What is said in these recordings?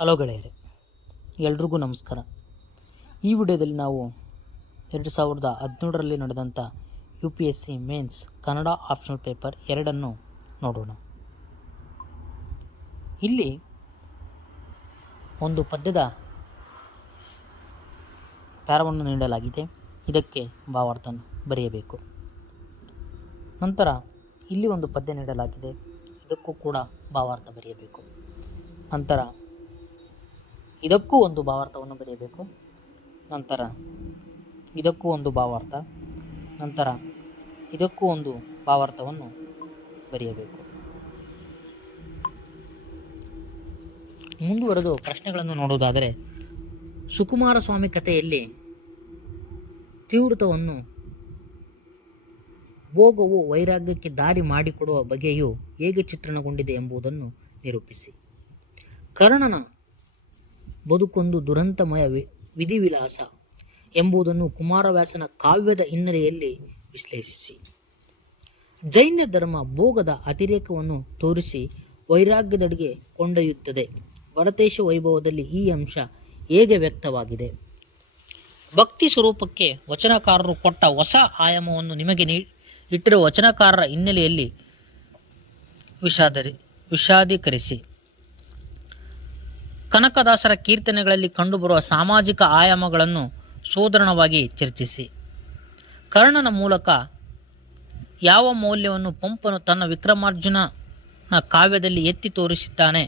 Hello ಗೆಳೆಯರೆ, ಎಲ್ರಿಗೂ ನಮಸ್ಕಾರ. ಈ ವಿಡಿಯೋದಲ್ಲಿ ನಾವು 2017ರಲ್ಲಿ ನಡೆದಂಥ UPSC mains Kannada optional paper 2 ನೋಡೋಣ. ಇಲ್ಲಿ ಒಂದು ಪದ್ಯದ ಪ್ಯಾರವನ್ನು ನೀಡಲಾಗಿದೆ. ಇದಕ್ಕೆ ಭಾವಾರ್ಥ ಬರೆಯಬೇಕು. ನಂತರ ಇಲ್ಲಿ ಒಂದು ಪದ್ಯ ನೀಡಲಾಗಿದೆ. ಇದಕ್ಕೂ ಕೂಡ ಭಾವಾರ್ಥ ಬರೆಯಬೇಕು. ನಂತರ ಇದಕ್ಕೂ ಒಂದು ಭಾವಾರ್ಥವನ್ನು ಬರೆಯಬೇಕು. ನಂತರ ಇದಕ್ಕೂ ಒಂದು ಭಾವಾರ್ಥ. ನಂತರ ಇದಕ್ಕೂ ಒಂದು ಭಾವಾರ್ಥವನ್ನು ಬರೆಯಬೇಕು. ಮುಂದುವರೆದು ಪ್ರಶ್ನೆಗಳನ್ನು ನೋಡುವುದಾದರೆ, ಸುಕುಮಾರ ಸ್ವಾಮಿ ಕಥೆಯಲ್ಲಿ ತೀವ್ರತವನ್ನು ಭೋಗವು ವೈರಾಗ್ಯಕ್ಕೆ ದಾರಿ ಮಾಡಿಕೊಡುವ ಬಗೆಯು ಹೇಗೆ ಚಿತ್ರಣಗೊಂಡಿದೆ ಎಂಬುದನ್ನು ನಿರೂಪಿಸಿ. ಕರ್ಣನ ಬದುಕೊಂದು ದುರಂತಮಯ ವಿಧಿವಿಲಾಸ ಎಂಬುದನ್ನು ಕುಮಾರವ್ಯಾಸನ ಕಾವ್ಯದ ಹಿನ್ನೆಲೆಯಲ್ಲಿ ವಿಶ್ಲೇಷಿಸಿ. ಜೈನ ಧರ್ಮ ಭೋಗದ ಅತಿರೇಕವನ್ನು ತೋರಿಸಿ ವೈರಾಗ್ಯದೆಡೆಗೆ ಕೊಂಡೊಯ್ಯುತ್ತದೆ. ಭರತೇಶ ವೈಭವದಲ್ಲಿ ಈ ಅಂಶ ಹೇಗೆ ವ್ಯಕ್ತವಾಗಿದೆ? ಭಕ್ತಿ ಸ್ವರೂಪಕ್ಕೆ ವಚನಕಾರರು ಕೊಟ್ಟ ಹೊಸ ಆಯಾಮವನ್ನು ನಿಮಗೆ ಇಟ್ಟಿರುವ ವಚನಕಾರರ ಹಿನ್ನೆಲೆಯಲ್ಲಿ ವಿಷಾದೀಕರಿಸಿ. ಕನಕದಾಸರ ಕೀರ್ತನೆಗಳಲ್ಲಿ ಕಂಡುಬರುವ ಸಾಮಾಜಿಕ ಆಯಾಮಗಳನ್ನು ಸೋದರವಾಗಿ ಚರ್ಚಿಸಿ. ಕರ್ಣನ ಮೂಲಕ ಯಾವ ಮೌಲ್ಯವನ್ನು ಪಂಪನು ತನ್ನ ವಿಕ್ರಮಾರ್ಜುನನ ಕಾವ್ಯದಲ್ಲಿ ಎತ್ತಿ ತೋರಿಸಿದ್ದಾನೆ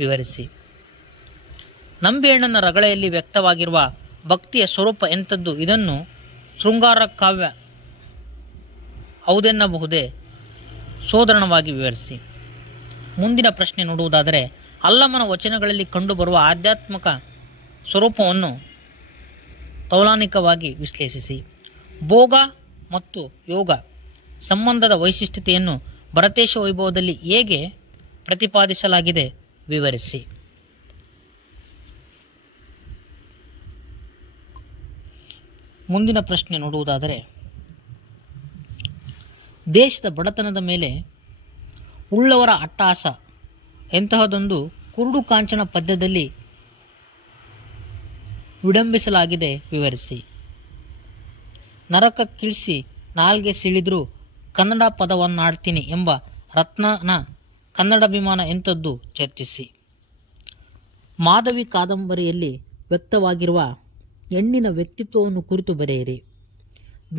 ವಿವರಿಸಿ. ನಂಬಿಯಣ್ಣನ ರಗಳೆಯಲ್ಲಿ ವ್ಯಕ್ತವಾಗಿರುವ ಭಕ್ತಿಯ ಸ್ವರೂಪ ಎಂಥದ್ದು? ಇದನ್ನು ಶೃಂಗಾರ ಕಾವ್ಯ ಹೌದೆನ್ನಬಹುದೇ? ಸೋದರವಾಗಿ ವಿವರಿಸಿ. ಮುಂದಿನ ಪ್ರಶ್ನೆ ನೋಡುವುದಾದರೆ, ಅಲ್ಲಮನ ವಚನಗಳಲ್ಲಿ ಕಂಡುಬರುವ ಆಧ್ಯಾತ್ಮಿಕ ಸ್ವರೂಪವನ್ನು ತೌಲನಿಕವಾಗಿ ವಿಶ್ಲೇಷಿಸಿ. ಭೋಗ ಮತ್ತು ಯೋಗ ಸಂಬಂಧದ ವೈಶಿಷ್ಟ್ಯತೆಯನ್ನು ಭರತೇಶ ವೈಭವದಲ್ಲಿ ಹೇಗೆ ಪ್ರತಿಪಾದಿಸಲಾಗಿದೆ ವಿವರಿಸಿ. ಮುಂದಿನ ಪ್ರಶ್ನೆ ನೋಡುವುದಾದರೆ, ದೇಶದ ಬಡತನದ ಮೇಲೆ ಉಳ್ಳವರ ಅಟ್ಟಹಾಸ ಎಂತಹದೊಂದು ಕುರುಡು ಕಾಂಚನ ಪದ್ಯದಲ್ಲಿ ವಿಡಂಬಿಸಲಾಗಿದೆ ವಿವರಿಸಿ. ನರಕಕ್ಕಿಳಿಸಿ ನಾಲ್ಗೆ ಸಿಳಿದ್ರೂ ಕನ್ನಡ ಪದವನ್ನಾಡ್ತೀನಿ ಎಂಬ ರತ್ನನ ಕನ್ನಡಾಭಿಮಾನ ಎಂಥದ್ದು ಚರ್ಚಿಸಿ. ಮಾಧವಿ ಕಾದಂಬರಿಯಲ್ಲಿ ವ್ಯಕ್ತವಾಗಿರುವ ಹೆಣ್ಣಿನ ವ್ಯಕ್ತಿತ್ವವನ್ನು ಕುರಿತು ಬರೆಯಿರಿ.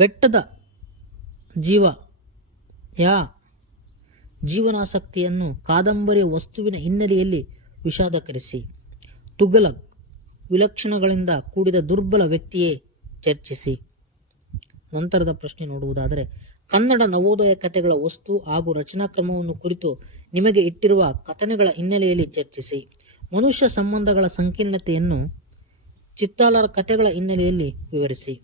ಬೆಟ್ಟದ ಜೀವನಾಸಕ್ತಿಯನ್ನು ಕಾದಂಬರಿಯ ವಸ್ತುವಿನ ಹಿನ್ನೆಲೆಯಲ್ಲಿ ವಿಷಾದಕರಿಸಿ. ತುಘಲಕ್ ವಿಲಕ್ಷಣಗಳಿಂದ ಕೂಡಿದ ದುರ್ಬಲ ವ್ಯಕ್ತಿಯೇ ಚರ್ಚಿಸಿ. ನಂತರದ ಪ್ರಶ್ನೆ ನೋಡುವುದಾದರೆ, ಕನ್ನಡ ನವೋದಯ ಕಥೆಗಳ ವಸ್ತು ಹಾಗೂ ರಚನಾ ಕ್ರಮವನ್ನು ಕುರಿತು ನಿಮಗೆ ಇಟ್ಟಿರುವ ಕಥನಗಳ ಹಿನ್ನೆಲೆಯಲ್ಲಿ ಚರ್ಚಿಸಿ. ಮನುಷ್ಯ ಸಂಬಂಧಗಳ ಸಂಕೀರ್ಣತೆಯನ್ನು ಚಿತ್ತಾಲರ ಕಥೆಗಳ ಹಿನ್ನೆಲೆಯಲ್ಲಿ ವಿವರಿಸಿ.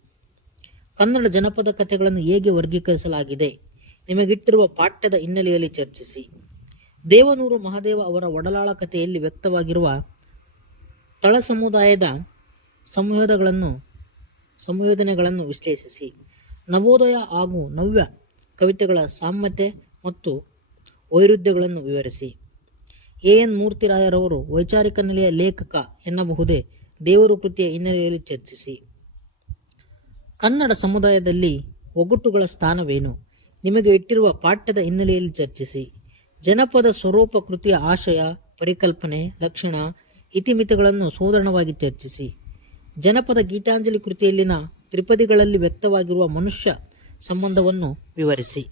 ಕನ್ನಡ ಜನಪದ ಕಥೆಗಳನ್ನು ಹೇಗೆ ವರ್ಗೀಕರಿಸಲಾಗಿದೆ ನಿಮಗಿಟ್ಟಿರುವ ಪಾಠ್ಯದ ಹಿನ್ನೆಲೆಯಲ್ಲಿ ಚರ್ಚಿಸಿ. ದೇವನೂರು ಮಹಾದೇವ ಅವರ ಒಡಲಾಳ ಕಥೆಯಲ್ಲಿ ವ್ಯಕ್ತವಾಗಿರುವ ತಳ ಸಮುದಾಯದ ಸಂಯೋಜನೆಗಳನ್ನು ವಿಶ್ಲೇಷಿಸಿ. ನವೋದಯ ಹಾಗೂ ನವ್ಯ ಕವಿತೆಗಳ ಸಾಮ್ಯತೆ ಮತ್ತು ವೈರುಧ್ಯಗಳನ್ನು ವಿವರಿಸಿ. AN ಮೂರ್ತಿರಾಯರವರು ವೈಚಾರಿಕ ನೆಲೆಯ ಲೇಖಕ ಎನ್ನಬಹುದೇ? ದೇವರು ಕೃತಿಯ ಹಿನ್ನೆಲೆಯಲ್ಲಿ ಚರ್ಚಿಸಿ. ಕನ್ನಡ ಸಮುದಾಯದಲ್ಲಿ ಒಗಟುಗಳ ಸ್ಥಾನವೇನು ನಿಮಗೆ ಇಟ್ಟಿರುವ ಪಾಠ್ಯದ ಹಿನ್ನೆಲೆಯಲ್ಲಿ ಚರ್ಚಿಸಿ. ಜನಪದ ಸ್ವರೂಪ ಕೃತಿಯ ಆಶಯ, ಪರಿಕಲ್ಪನೆ, ಲಕ್ಷಣ, ಇತಿಮಿತಿಗಳನ್ನು ಸೋದರವಾಗಿ ಚರ್ಚಿಸಿ. ಜನಪದ ಗೀತಾಂಜಲಿ ಕೃತಿಯಲ್ಲಿನ ತ್ರಿಪದಿಗಳಲ್ಲಿ ವ್ಯಕ್ತವಾಗಿರುವ ಮನುಷ್ಯ ಸಂಬಂಧವನ್ನು ವಿವರಿಸಿ.